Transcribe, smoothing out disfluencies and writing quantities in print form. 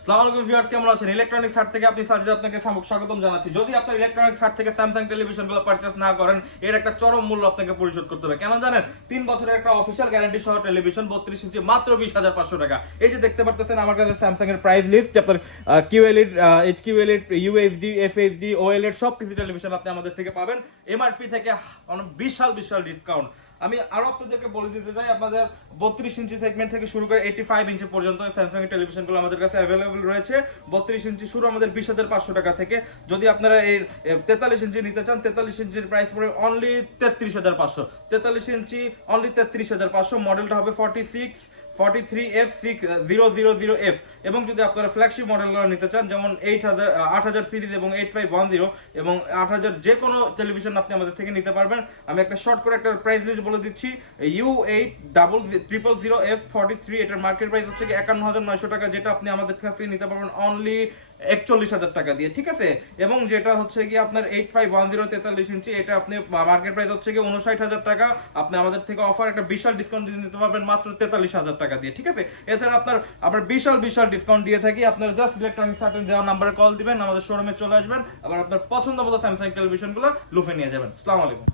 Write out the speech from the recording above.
আসসালামু আলাইকুম ভিউয়ার্স, কেমন আছেন? ইলেকট্রনিক্স হাট থেকে আপনি সাজিদ আপনাকে স্বাগতম জানাচ্ছি। যদি আপনার ইলেকট্রনিক্স হাট থেকে স্যামসাং টেলিভিশনগুলো পারচেজ না করেন, এর একটা চরম মূল্য আপনাকে পরিশোধ করতে হবে। কেন জানেন? 3 বছরের একটা অফিশিয়াল গ্যারান্টি সহ টেলিভিশন 32 ইঞ্চি মাত্র 20,500 টাকা। এই যে দেখতে পারতেছেন আমার কাছে স্যামসাং এর প্রাইস লিস্ট, আপনার কিউএলইডি, এইচকিউএলইডি, ইউএইচডি, এফএইচডি, ওএলইডি সব কিছু টেলিভিশন আপনি আমাদের থেকে পাবেন এমআরপি থেকে অনেক বিশাল ডিসকাউন্ট। আমি আরো আপনাদেরকে বলে দিতে চাই, আপনাদের 32 ইঞ্চি সেগমেন্ট থেকে শুরু করে 85 ইঞ্চি পর্যন্ত স্যামসাং এর টেলিভিশনগুলো আমাদের কাছে অ্যাভেলেবল রয়েছে। 32 ইঞ্চি শুরু আমাদের 20,500 টাকা থেকে। যদি আপনারা এই 43 ইঞ্চি নিতে চান, 43 ইঞ্চির প্রাইস পড়ে অনলি 33,500। 43 ইঞ্চি অনলি 33,500। মডেলটা হবে 43F6000F। এবং যদি আপনারা ফ্ল্যাগশিপ মডেলগুলো নিতে চান, যেমন 8000 সিরিজ এবং 8510 এবং 8000, যে কোনো টেলিভিশন আপনি আমাদের থেকে নিতে পারবেন। আমি একটা শর্ট করে একটা প্রাইস লিস্ট বলে দিচ্ছি। U8000F43, এটার মার্কেট প্রাইস হচ্ছে 51,900 টাকা, যেটা আপনি আমাদের কাছ থেকে নিতে পারবেন অনলি 41,000 টাকা দিয়ে, ঠিক আছে। এবং যেটা হচ্ছে কি আপনার 8510 43 ইঞ্চি, এটা আপনি মার্কেট প্রাইস হচ্ছে কি 59,000 টাকা, আপনি আমাদের থেকে অফার একটা বিশাল ডিসকাউন্ট দিয়ে নিতে পারবেন মাত্র 43,000 টাকা দিয়ে, ঠিক আছে। এছাড়া আপনার বিশাল ডিসকাউন্ট দিয়ে থাকি। আপনারা জাস্ট ইলেকট্রনিক্স হাটের দেওয়া নাম্বারে কল দিবেন, আমাদের শোরুমে চলে আসবেন, আবার আপনার পছন্দ মতো স্যামসাং টেলিভিশনগুলো লুফে নিয়ে যাবেন। আসসালামু আলাইকুম।